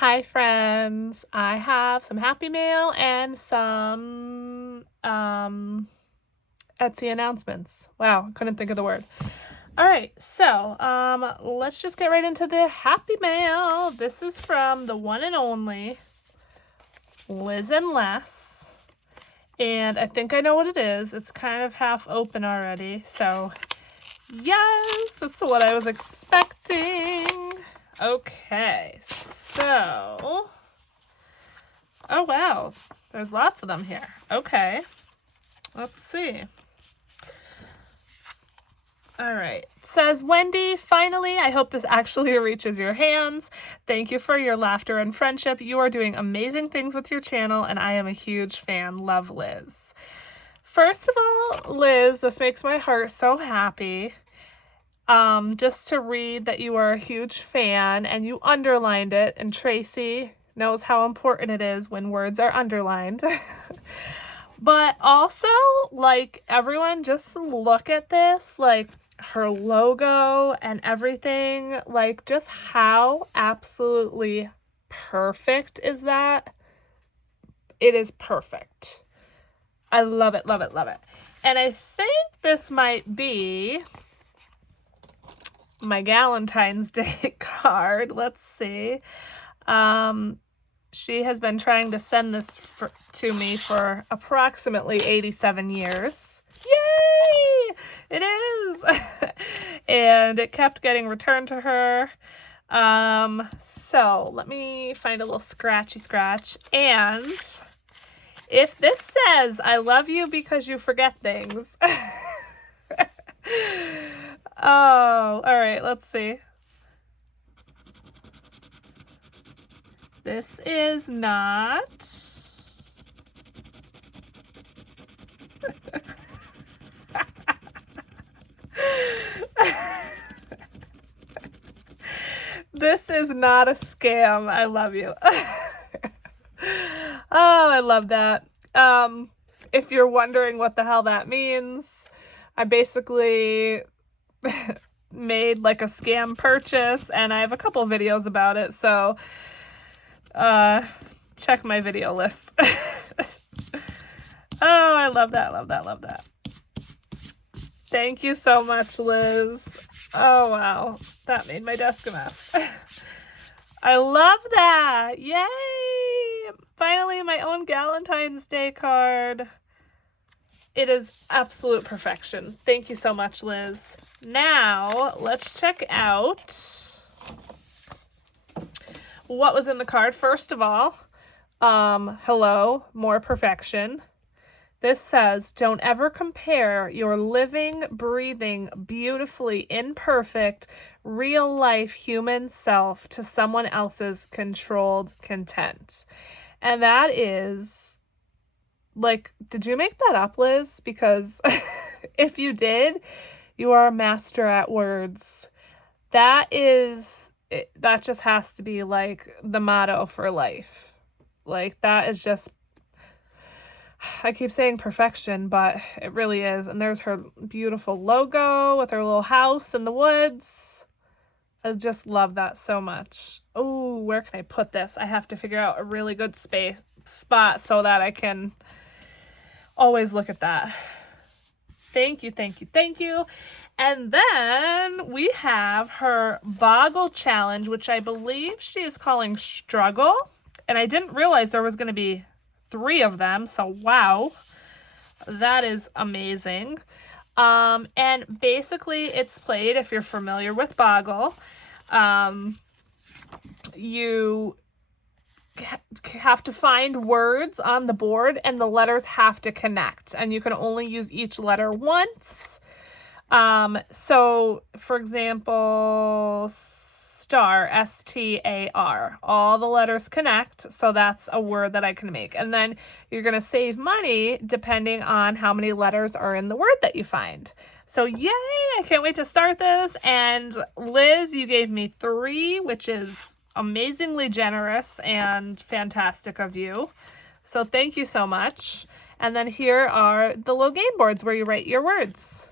Hi friends, I have some happy mail and some Etsy announcements. Wow, couldn't think of the word. All right, so let's just get right into the happy mail. This is from the one and only Liz and Les, and I think I know what it is. It's kind of half open already, so yes, that's what I was expecting. Okay, so, oh wow, there's lots of them here. Okay, let's see. All right, it says, Wendy, finally, I hope this actually reaches your hands. Thank you for your laughter and friendship. You are doing amazing things with your channel, and I am a huge fan. Love, Liz. First of all, Liz, this makes my heart so happy. Just to read that you are a huge fan and you underlined it, and Tracy knows how important it is when words are underlined. But also, like, everyone, just look at this, like her logo and everything, like just how absolutely perfect is that? It is perfect. I love it, love it, love it. And I think this might be my Valentine's Day card. Let's see. She has been trying to send this to me for approximately 87 years. Yay! It is! And it kept getting returned to her. So let me find a little scratchy scratch. And if this says, I love you because you forget things. Oh, all right, let's see. This is not. This is not a scam. I love you. Oh, I love that. If you're wondering what the hell that means, I basically made like a scam purchase, and I have a couple videos about it, so check my video list. Oh, I love that, love that, love that. Thank you so much, Liz. Oh, wow. That made my desk a mess. I love that. Yay! Finally, my own Valentine's Day card. It is absolute perfection. Thank you so much, Liz. Now, let's check out what was in the card. First of all, hello, more perfection. This says, don't ever compare your living, breathing, beautifully imperfect, real-life human self to someone else's controlled content. And that is, like, did you make that up, Liz? Because if you did, you are a master at words. That just has to be, like, the motto for life. Like, that is just, I keep saying perfection, but it really is. And there's her beautiful logo with her little house in the woods. I just love that so much. Oh, where can I put this? I have to figure out a really good spot so that I can always look at that. Thank you, thank you, thank you. And then we have her Boggle Challenge, which I believe she is calling Struggle. And I didn't realize there was going to be 3 of them, so wow, that is amazing. And basically it's played, if you're familiar with Boggle, you have to find words on the board and the letters have to connect, and you can only use each letter once. So for example, star, S-T-A-R, all the letters connect, so that's a word that I can make. And then you're going to save money depending on how many letters are in the word that you find. So yay, I can't wait to start this. And Liz, you gave me 3, which is amazingly generous and fantastic of you. So thank you so much. And then here are the little game boards where you write your words.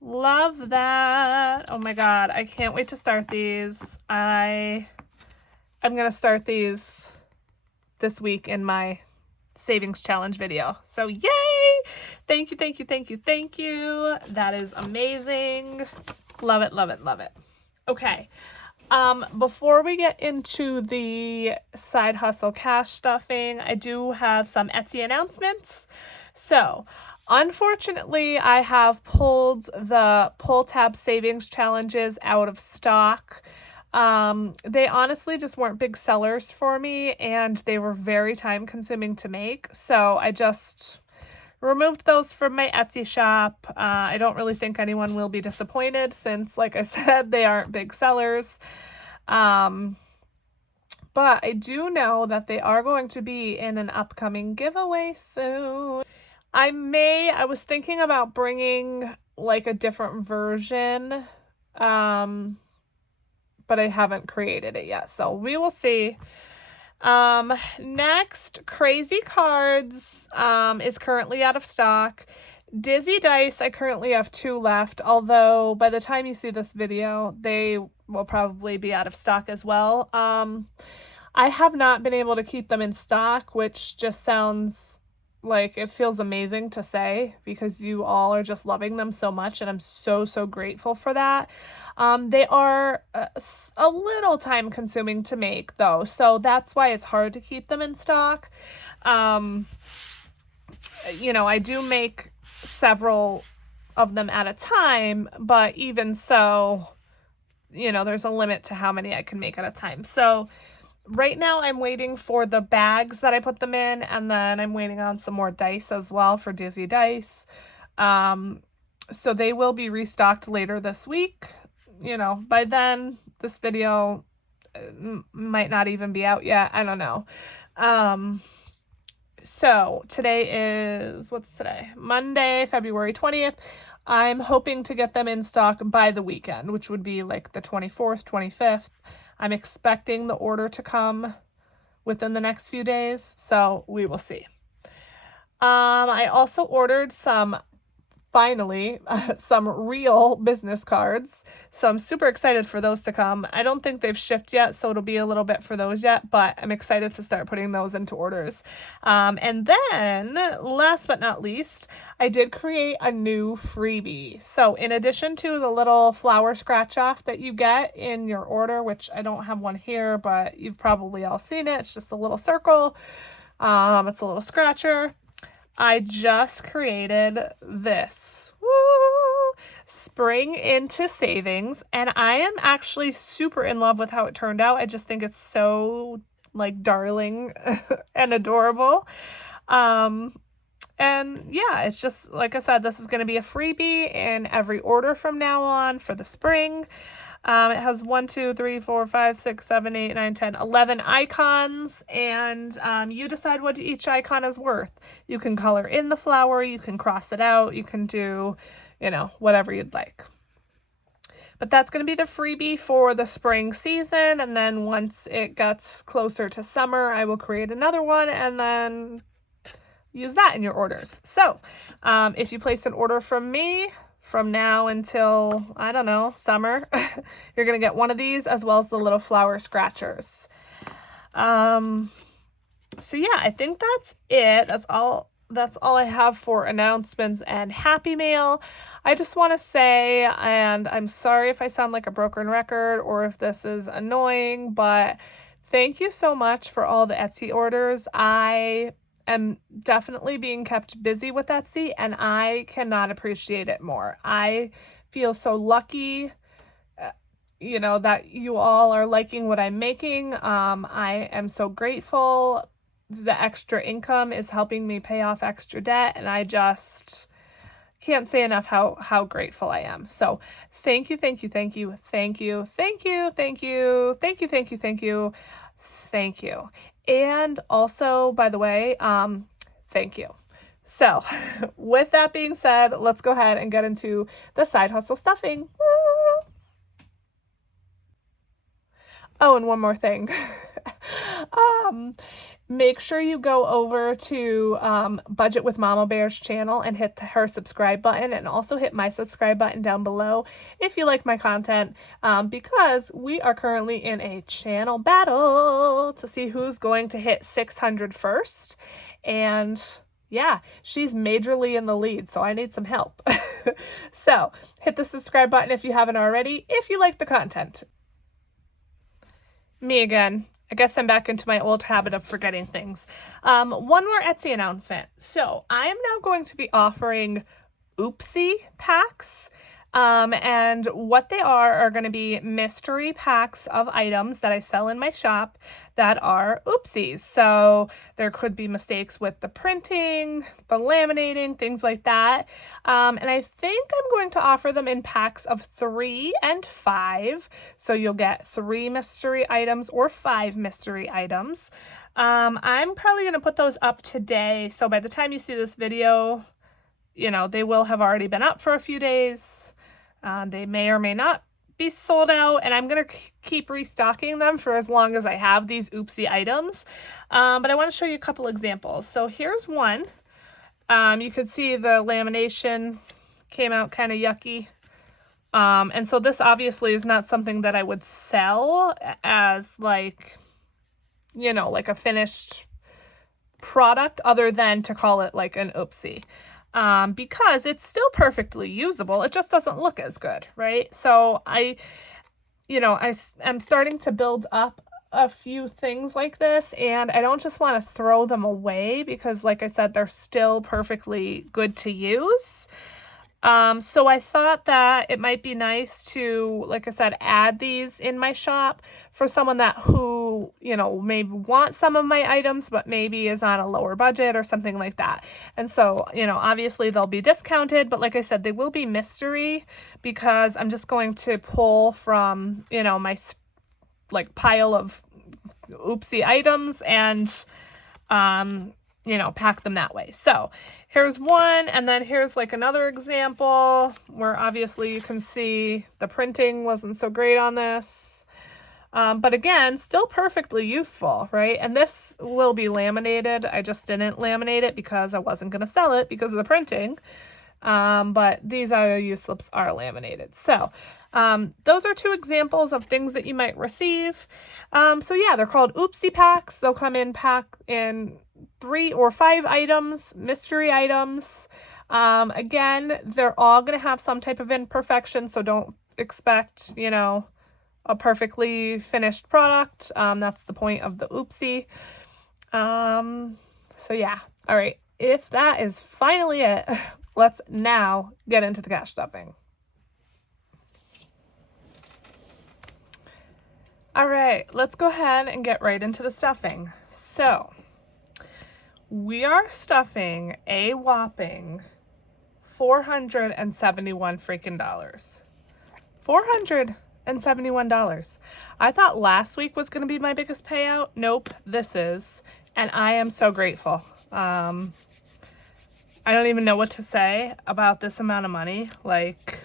Love that. Oh my God, I can't wait to start these. I I'm going to start these this week in my savings challenge video. So yay! Thank you, thank you, thank you, thank you. That is amazing. Love it, love it, love it. Okay. Before we get into the side hustle cash stuffing, I do have some Etsy announcements. So, unfortunately, I have pulled the pull tab savings challenges out of stock. They honestly just weren't big sellers for me, and they were very time consuming to make. So I just removed those from my Etsy shop. I don't really think anyone will be disappointed since, like I said, they aren't big sellers. But I do know that they are going to be in an upcoming giveaway soon. I was thinking about bringing like a different version, but I haven't created it yet, so we will see. Next, Crazy Cards is currently out of stock. Dizzy Dice, I currently have 2 left, although by the time you see this video, they will probably be out of stock as well. I have not been able to keep them in stock, which just sounds like it feels amazing to say because you all are just loving them so much, and I'm so, so grateful for that. They are a little time consuming to make though, so that's why it's hard to keep them in stock. You know, I do make several of them at a time, but even so, you know, there's a limit to how many I can make at a time. So right now I'm waiting for the bags that I put them in, and then I'm waiting on some more dice as well for Dizzy Dice. So they will be restocked later this week. You know, by then this video might not even be out yet. I don't know. So today is, what's today? Monday, February 20th. I'm hoping to get them in stock by the weekend, which would be like the 24th, 25th. I'm expecting the order to come within the next few days, so we will see. I also ordered some real business cards, so I'm super excited for those to come. I don't think they've shipped yet, so it'll be a little bit for those yet, but I'm excited to start putting those into orders. And then, last but not least, I did create a new freebie. So in addition to the little flower scratch off that you get in your order, which I don't have one here, but you've probably all seen it. It's just a little circle. It's a little scratcher. I just created this. Woo! Spring into Savings, and I am actually super in love with how it turned out. I just think it's so like darling and adorable. And yeah, it's just, like I said, this is going to be a freebie in every order from now on for the spring. It has 1, 2, 3, 4, 5, 6, 7, 8, 9, 10, 11 icons, and you decide what each icon is worth. You can color in the flower, you can cross it out, you can do, you know, whatever you'd like. But that's going to be the freebie for the spring season, and then once it gets closer to summer, I will create another one and then use that in your orders. So if you place an order from me, from now until, I don't know, summer, you're going to get one of these as well as the little flower scratchers. So yeah, I think that's it. That's all I have for announcements and Happy Mail. I just want to say, and I'm sorry if I sound like a broken record or if this is annoying, but thank you so much for all the Etsy orders. I am definitely being kept busy with Etsy, and I cannot appreciate it more. I feel so lucky, you know, that you all are liking what I'm making. I am so grateful. The extra income is helping me pay off extra debt, and I just can't say enough how grateful I am. So thank you, thank you, thank you, thank you, thank you, thank you, thank you, thank you, thank you, thank you. And also, by the way, thank you. So with that being said, let's go ahead and get into the side hustle stuffing. Woo! Oh, and one more thing. Make sure you go over to Budget with Mama Bear's channel and hit her subscribe button, and also hit my subscribe button down below if you like my content, because we are currently in a channel battle to see who's going to hit 600 first. And yeah, she's majorly in the lead, so I need some help. So hit the subscribe button if you haven't already, if you like the content. Me again. I guess I'm back into my old habit of forgetting things. One more Etsy announcement. So I am now going to be offering HUUUGGGEEE packs. And what they are going to be mystery packs of items that I sell in my shop that are oopsies. So there could be mistakes with the printing, the laminating, things like that. And I think I'm going to offer them in packs of 3 and 5. So you'll get 3 mystery items or 5 mystery items. I'm probably going to put those up today. So by the time you see this video, you know, they will have already been up for a few days. They may or may not be sold out, and I'm going to keep restocking them for as long as I have these oopsie items. But I want to show you a couple examples. So here's one. You could see the lamination came out kind of yucky. And so this obviously is not something that I would sell as like, you know, like a finished product, other than to call it like an oopsie. Because it's still perfectly usable. It just doesn't look as good, right? So I'm starting to build up a few things like this, and I don't just want to throw them away because, like I said, they're still perfectly good to use. So I thought that it might be nice to, like I said, add these in my shop for someone who, you know, maybe wants some of my items, but maybe is on a lower budget or something like that. And so, you know, obviously they'll be discounted, but like I said, they will be mystery because I'm just going to pull from, you know, my like pile of oopsie items and, you know, pack them that way. So here's one, and then here's like another example where obviously you can see the printing wasn't so great on this. But again, still perfectly useful, right? And this will be laminated. I just didn't laminate it because I wasn't going to sell it because of the printing. But these IOU slips are laminated. So those are 2 examples of things that you might receive. So yeah, they're called oopsie packs. They'll come in pack in 3 or 5 items, mystery items. Again, they're all going to have some type of imperfection, so don't expect, you know, a perfectly finished product. That's the point of the oopsie. So yeah, all right. If that is finally it, let's now get into the cash stuffing. All right, let's go ahead and get right into the stuffing. So we are stuffing a whopping $471 freaking dollars. $471. I thought last week was going to be my biggest payout. Nope, this is. And I am so grateful. I don't even know what to say about this amount of money. Like,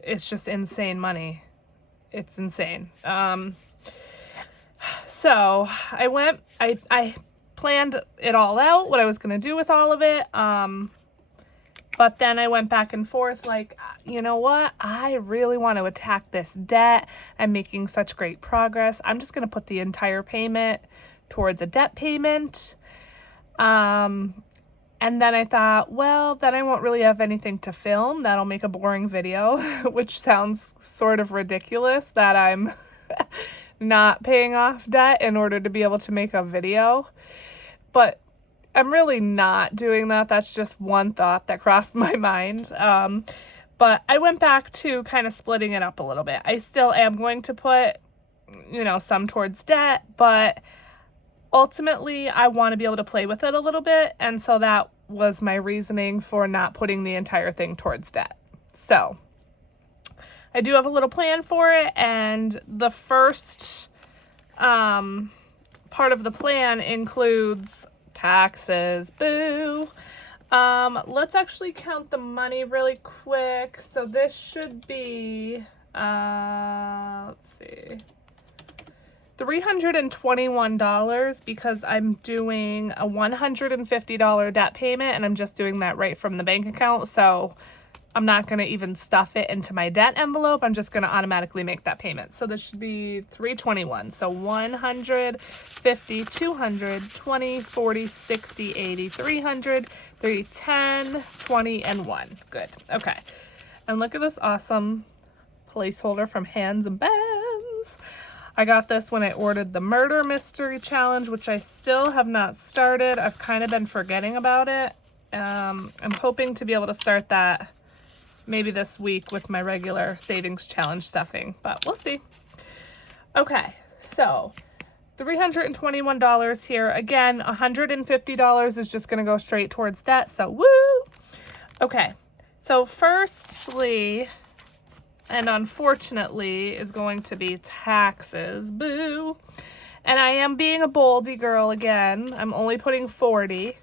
it's just insane money. It's insane. So I planned it all out, what I was going to do with all of it. But then I went back and forth like, you know what? I really want to attack this debt. I'm making such great progress. I'm just going to put the entire payment towards a debt payment. And then I thought, well, then I won't really have anything to film. That'll make a boring video, which sounds sort of ridiculous that I'm not paying off debt in order to be able to make a video. But I'm really not doing that. That's just one thought that crossed my mind. But I went back to kind of splitting it up a little bit. I still am going to put, you know, some towards debt, but ultimately I want to be able to play with it a little bit. And so that was my reasoning for not putting the entire thing towards debt. So I do have a little plan for it. And the first part of the plan includes taxes. Boo. Let's actually count the money really quick. So this should be, let's see. $321 because I'm doing a $150 debt payment, and I'm just doing that right from the bank account. So I'm not going to even stuff it into my debt envelope. I'm just going to automatically make that payment. So this should be $321. So 100, 50, 200, 20, 40, 60, 80, 300, 310, 20, and 1. Good. Okay. And look at this awesome placeholder from Hands and Bands. I got this when I ordered the Murder Mystery Challenge, which I still have not started. I've kind of been forgetting about it. I'm hoping to be able to start that maybe this week with my regular savings challenge stuffing, but we'll see. Okay, so $321 here. Again, $150 is just going to go straight towards debt, so woo! Okay, so firstly, and unfortunately, is going to be taxes. Boo! And I am being a boldy girl again. I'm only putting 40.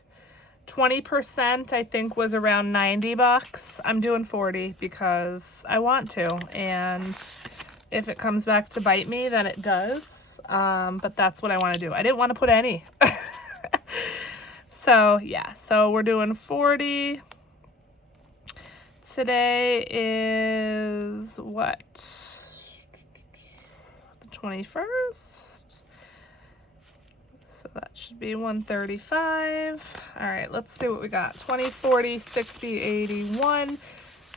20% I think was around 90 bucks. I'm doing 40 because I want to, and if it comes back to bite me, then it does. But that's what I want to do. I didn't want to put any. So yeah, so we're doing 40. Today is what? The 21st? So that should be 135. All right, let's see what we got. 20, 40, 60, 81,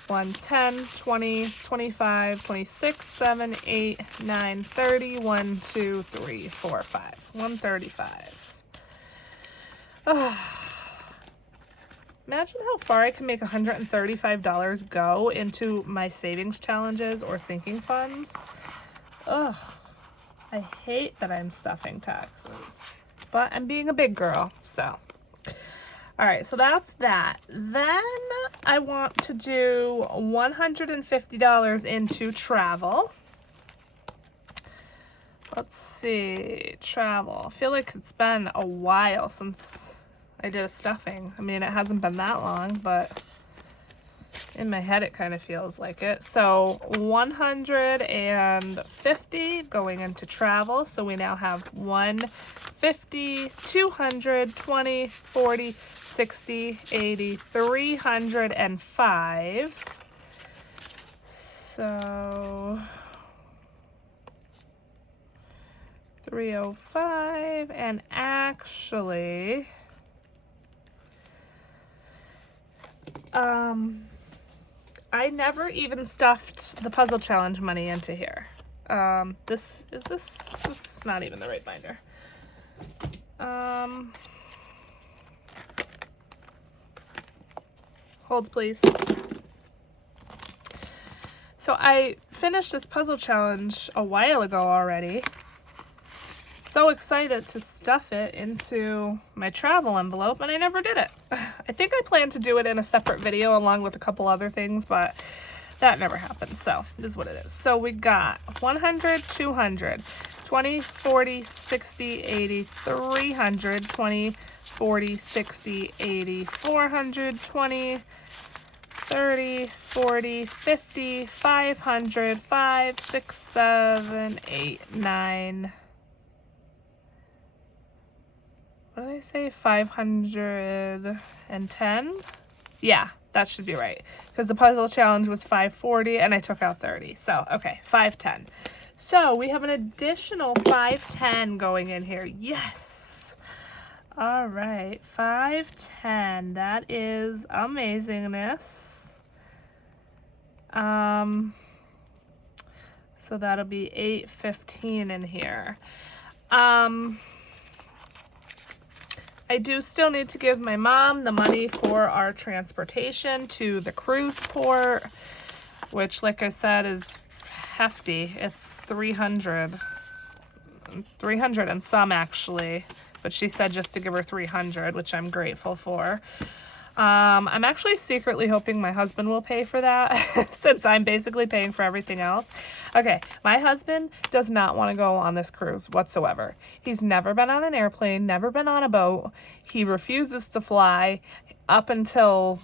110, 20, 25, 26, 7, 8, 9, 30, 1, 2, 3, 4, 5. 135. Imagine how far I can make $135 go into my savings challenges or sinking funds. Ugh, I hate that I'm stuffing taxes, but I'm being a big girl, so. All right, so that's that. Then I want to do $150 into travel. Let's see, travel. I feel like it's been a while since I did a stuffing. I mean, it hasn't been that long, but in my head it kind of feels like it. So 150 going into travel. So we now have 150, 200, 20, 40, 60, 80, 305. So 305, and actually I never even stuffed the puzzle challenge money into here. This it's not even the right binder. Hold please. So I finished this puzzle challenge a while ago already. So excited to stuff it into my travel envelope, and I never did it. I think I planned to do it in a separate video along with a couple other things, but that never happened. So this is what it is. So we got 100, 200, 20, 40, 60, 80, 300, 20, 40, 60, 80, 400, 20, 30, 40, 50, 500, 5, 6, 7, 8, 9. What did I say? 510? Yeah, that should be right. Because the puzzle challenge was 540 and I took out 30. So, okay, 510. So we have an additional 510 going in here. Yes. All right, 510. That is amazingness. So that'll be 815 in here. I do still need to give my mom the money for our transportation to the cruise port, which, like I said, is hefty. It's 300 and some actually, but she said just to give her 300, which I'm grateful for. I'm actually secretly hoping my husband will pay for that since I'm basically paying for everything else. Okay, my husband does not want to go on this cruise whatsoever. He's never been on an airplane, never been on a boat. He refuses to fly up until,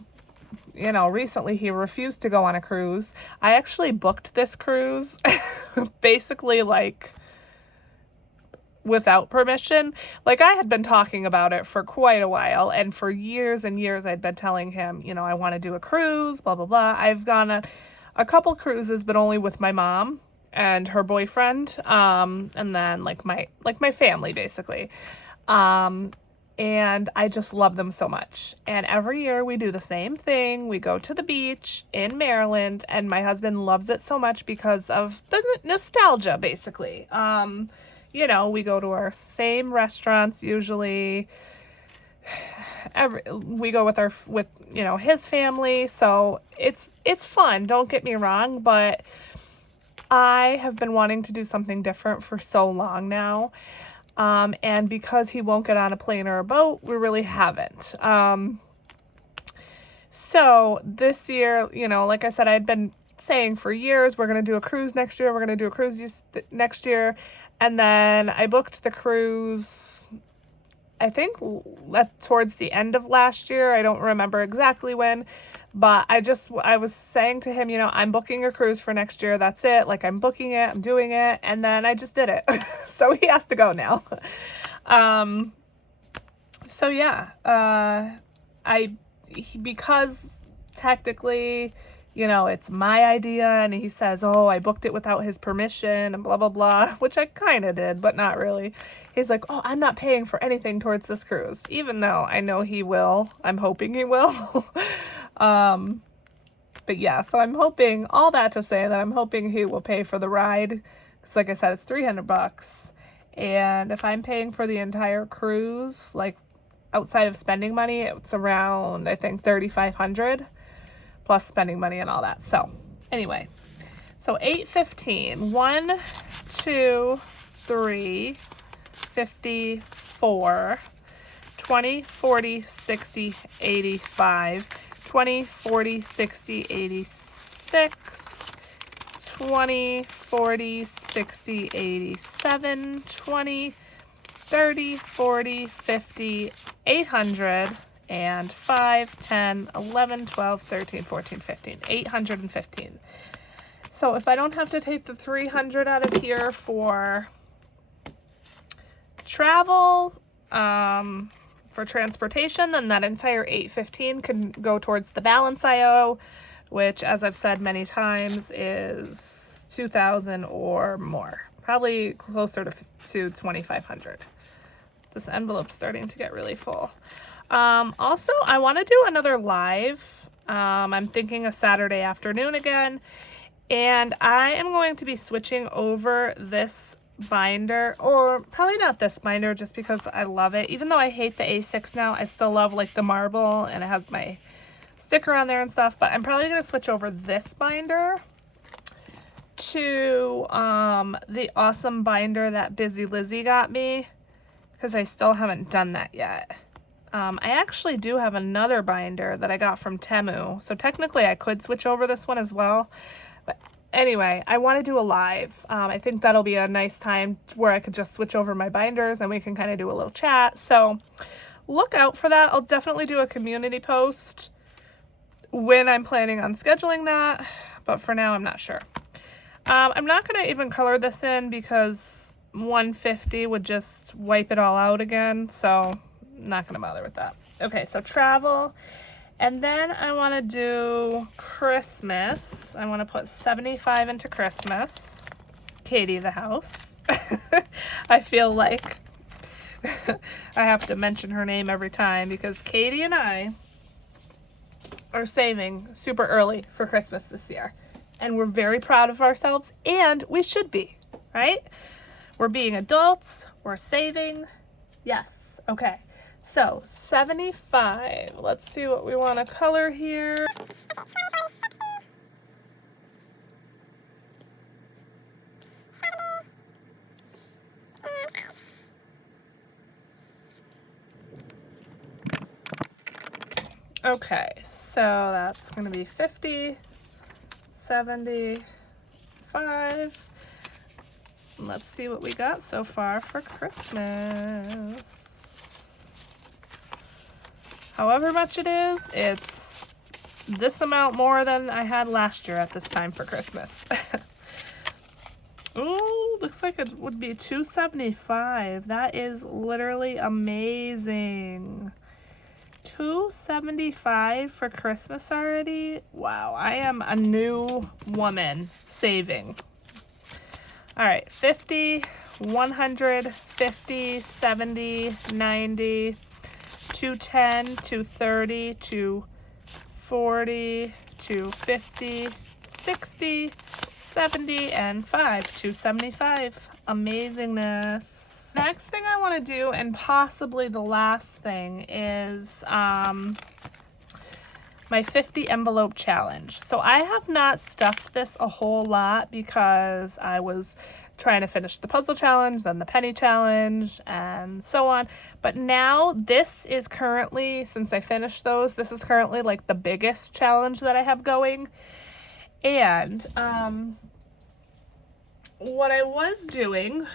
you know, recently he refused to go on a cruise. I actually booked this cruise basically like without permission. Like, I had been talking about it for quite a while, and for years and years I'd been telling him, you know, I want to do a cruise, blah, blah, blah. I've gone on a couple cruises, but only with my mom and her boyfriend, and then like my family, basically. And I just love them so much. And every year we do the same thing. We go to the beach in Maryland, and my husband loves it so much because of the nostalgia, basically. You know, we go to our same restaurants usually. We go with you know, his family, so it's fun, don't get me wrong, but I have been wanting to do something different for so long now. And because he won't get on a plane or a boat, we really haven't. So this year, you know, like I said, I'd been saying for years, we're going to do a cruise next year. We're going to do a cruise next year. And then I booked the cruise, I think towards the end of last year. I don't remember exactly when, but I was saying to him, you know, I'm booking a cruise for next year. That's it. Like, I'm booking it, I'm doing it. And then I just did it. So he has to go now. So yeah, because technically, you know, it's my idea, and he says, oh, I booked it without his permission and blah, blah, blah, which I kind of did, but not really. He's like, oh, I'm not paying for anything towards this cruise, even though I know he will. I'm hoping he will. But yeah, so I'm hoping, all that to say that I'm hoping he will pay for the ride, because like I said, it's $300. And if I'm paying for the entire cruise, like outside of spending money, it's around, I think, $3,500 plus spending money and all that. So anyway, so 815, 1, 2, 3, 54, 20, 40, 60, 85, 20, 40, 60, 86, 20, 40, 60, 87, 20, 30, 40, 50, 800, and 5, 10, 11, 12, 13, 14, 15, 815. So if I don't have to take the 300 out of here for travel, for transportation, then that entire 815 can go towards the balance I owe, which, as I've said many times, is $2,000 or more, probably closer to 2,500. This envelope's starting to get really full. Also, I want to do another live. I'm thinking a Saturday afternoon again, and I am going to be switching over this binder, or probably not this binder, just because I love it. Even though I hate the A6 now, I still love like the marble, and it has my sticker on there and stuff, but I'm probably going to switch over this binder to the awesome binder that Busy Lizzie got me, because I still haven't done that yet. I actually do have another binder that I got from Temu, so technically I could switch over this one as well. But anyway, I want to do a live. I think that'll be a nice time where I could just switch over my binders and we can kind of do a little chat. So look out for that. I'll definitely do a community post when I'm planning on scheduling that, but for now I'm not sure. I'm not going to even color this in because 150 would just wipe it all out again, so I'm not going to bother with that. Okay, so travel, and then I want to do Christmas. I want to put 75 into Christmas. Katie the house. I feel like I have to mention her name every time because Katie and I are saving super early for Christmas this year. And we're very proud of ourselves, and we should be, right? We're being adults, we're saving. Yes, okay. So 75, let's see what we want to color here. Okay, so that's going to be 50, 75. Let's see what we got so far for Christmas. However much it is, it's this amount more than I had last year at this time for Christmas. Ooh, looks like it would be $2.75. That is literally amazing. $2.75 for Christmas already? Wow, I am a new woman saving. All right, 50, 100, 50, 70, 90, 210, 230, 240, 250, 60, 70, and 5. $2.75. Amazingness. Next thing I want to do, and possibly the last thing, is my 50 envelope challenge. So I have not stuffed this a whole lot because I was trying to finish the puzzle challenge, then the penny challenge, and so on. But now this is currently, since I finished those, this is currently like the biggest challenge that I have going. And what I was doing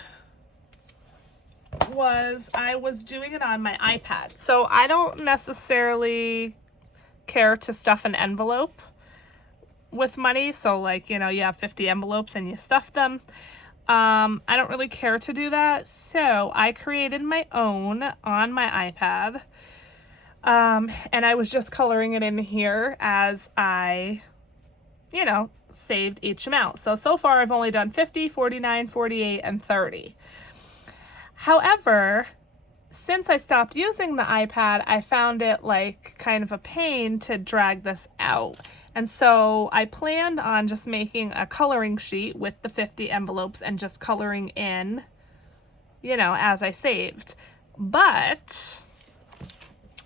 was I was doing it on my iPad. So I don't necessarily care to stuff an envelope with money. So like, you know, you have 50 envelopes and you stuff them. I don't really care to do that. So I created my own on my iPad. And I was just coloring it in here as I, you know, saved each amount. So far I've only done 50, 49, 48, and 30. However, since I stopped using the iPad, I found it like kind of a pain to drag this out. And so I planned on just making a coloring sheet with the 50 envelopes and just coloring in, you know, as I saved. But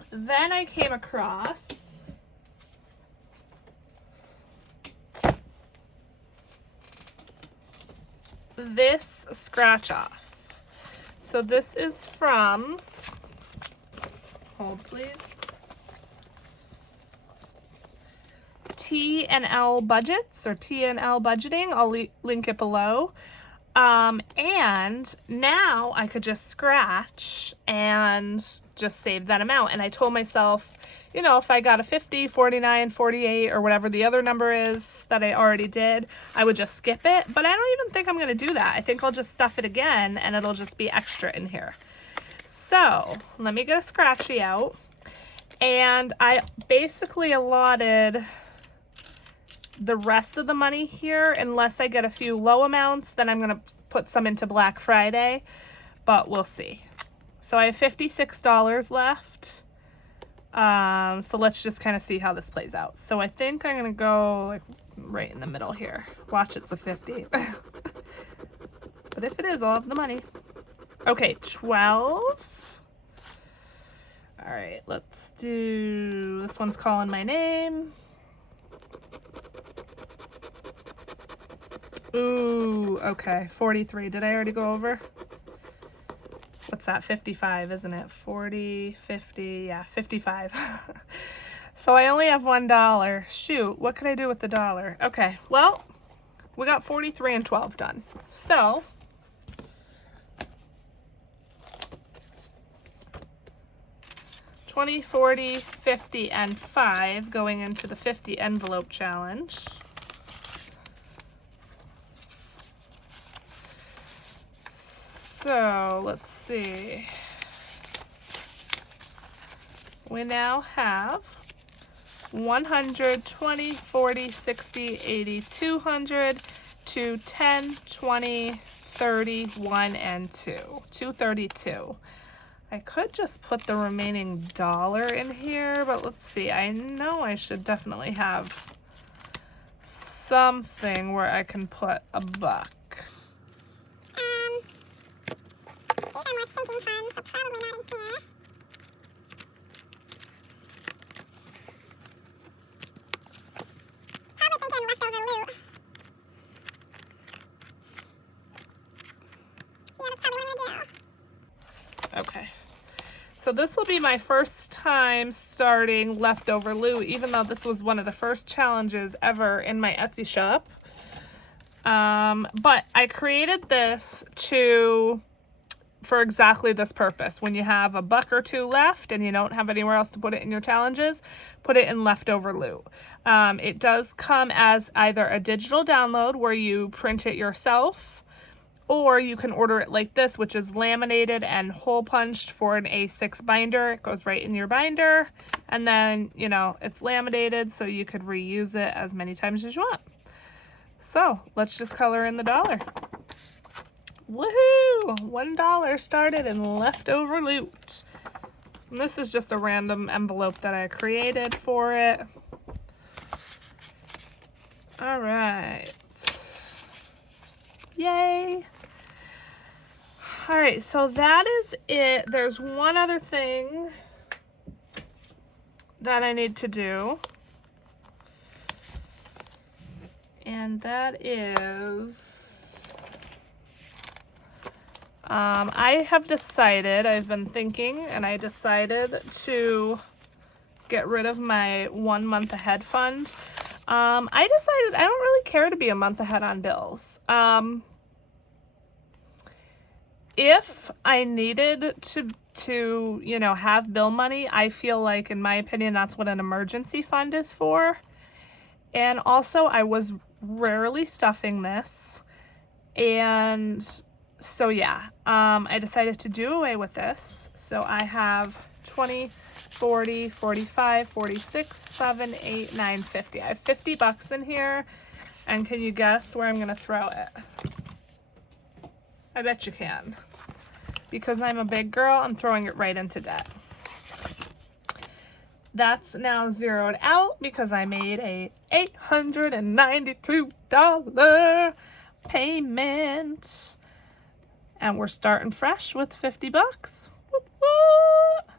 then I came across this scratch off. So this is from, hold please, T&L Budgets or T&L Budgeting. I'll link it below. And now I could just scratch and just save that amount. And I told myself, you know, if I got a 50, 49, 48, or whatever the other number is that I already did, I would just skip it. But I don't even think I'm going to do that. I think I'll just stuff it again and it'll just be extra in here. So let me get a scratchy out. And I basically allotted the rest of the money here, unless I get a few low amounts, then I'm going to put some into Black Friday, but we'll see. So I have $56 left. So let's just kind of see how this plays out. So I think I'm going to go like right in the middle here. Watch, it's a 50. But if it is, I'll have the money. Okay, 12. All right, let's do, this one's calling my name. Ooh, okay, 43. Did I already go over? What's that? 55, isn't it? 40, 50, yeah, 55. So I only have $1. Shoot, what could I do with the dollar? Okay, well, we got 43 and 12 done. So $20, $40, $50, and $5 going into the 50 envelope challenge. So let's see. We now have 100, 20, 40, 60, 80, 200, 210, 20, 30, 1, and 2. 232. I could just put the remaining dollar in here, but let's see. I know I should definitely have something where I can put a buck. So probably not in here. Probably thinking leftover loot. Yeah, that's probably what I'm gonna do. Okay. So this will be my first time starting leftover loot, even though this was one of the first challenges ever in my Etsy shop. But I created this for exactly this purpose. When you have a buck or two left and you don't have anywhere else to put it in your challenges, put it in leftover loot. It does come as either a digital download where you print it yourself, or you can order it like this, which is laminated and hole punched for an A6 binder. It goes right in your binder, and then, you know, it's laminated so you could reuse it as many times as you want. So let's just color in the dollar. Woohoo! $1 started in leftover loot. And this is just a random envelope that I created for it. All right. Yay. All right, so that is it. There's one other thing that I need to do. And that is, I have decided, I've been thinking, and I decided to get rid of my 1 month ahead fund. I decided I don't really care to be a month ahead on bills. If I needed to, you know, have bill money, I feel like, in my opinion, that's what an emergency fund is for. And also, I was rarely stuffing this. And so, yeah, I decided to do away with this. So I have 20, 40, 45, 46, 7, 8, 9, 50. I have $50 in here. And can you guess where I'm going to throw it? I bet you can. Because I'm a big girl, I'm throwing it right into debt. That's now zeroed out because I made a $892 payment. And we're starting fresh with $50. Whoop, whoop.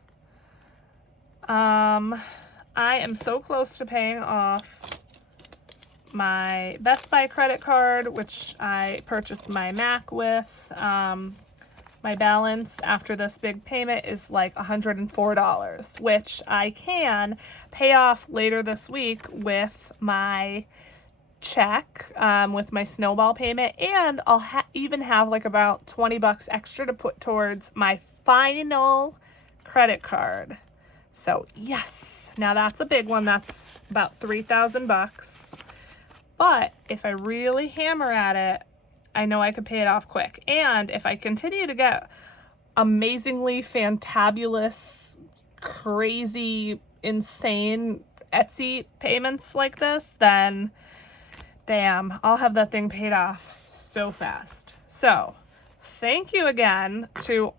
I am so close to paying off my Best Buy credit card, which I purchased my Mac with. My balance after this big payment is like $104, which I can pay off later this week with my check, with my snowball payment, and I'll even have like about $20 extra to put towards my final credit card. So yes, now that's a big one. That's about $3,000. But if I really hammer at it, I know I could pay it off quick. And if I continue to get amazingly fantabulous, crazy, insane Etsy payments like this, then damn, I'll have that thing paid off so fast. So thank you again to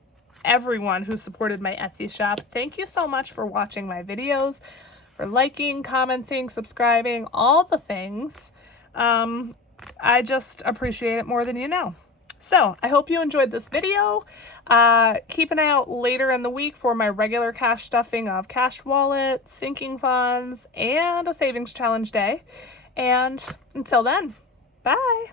everyone who supported my Etsy shop. Thank you so much for watching my videos, for liking, commenting, subscribing, all the things. I just appreciate it more than you know. So I hope you enjoyed this video. Keep an eye out later in the week for my regular cash stuffing of cash wallet, sinking funds, and a savings challenge day. And until then, bye.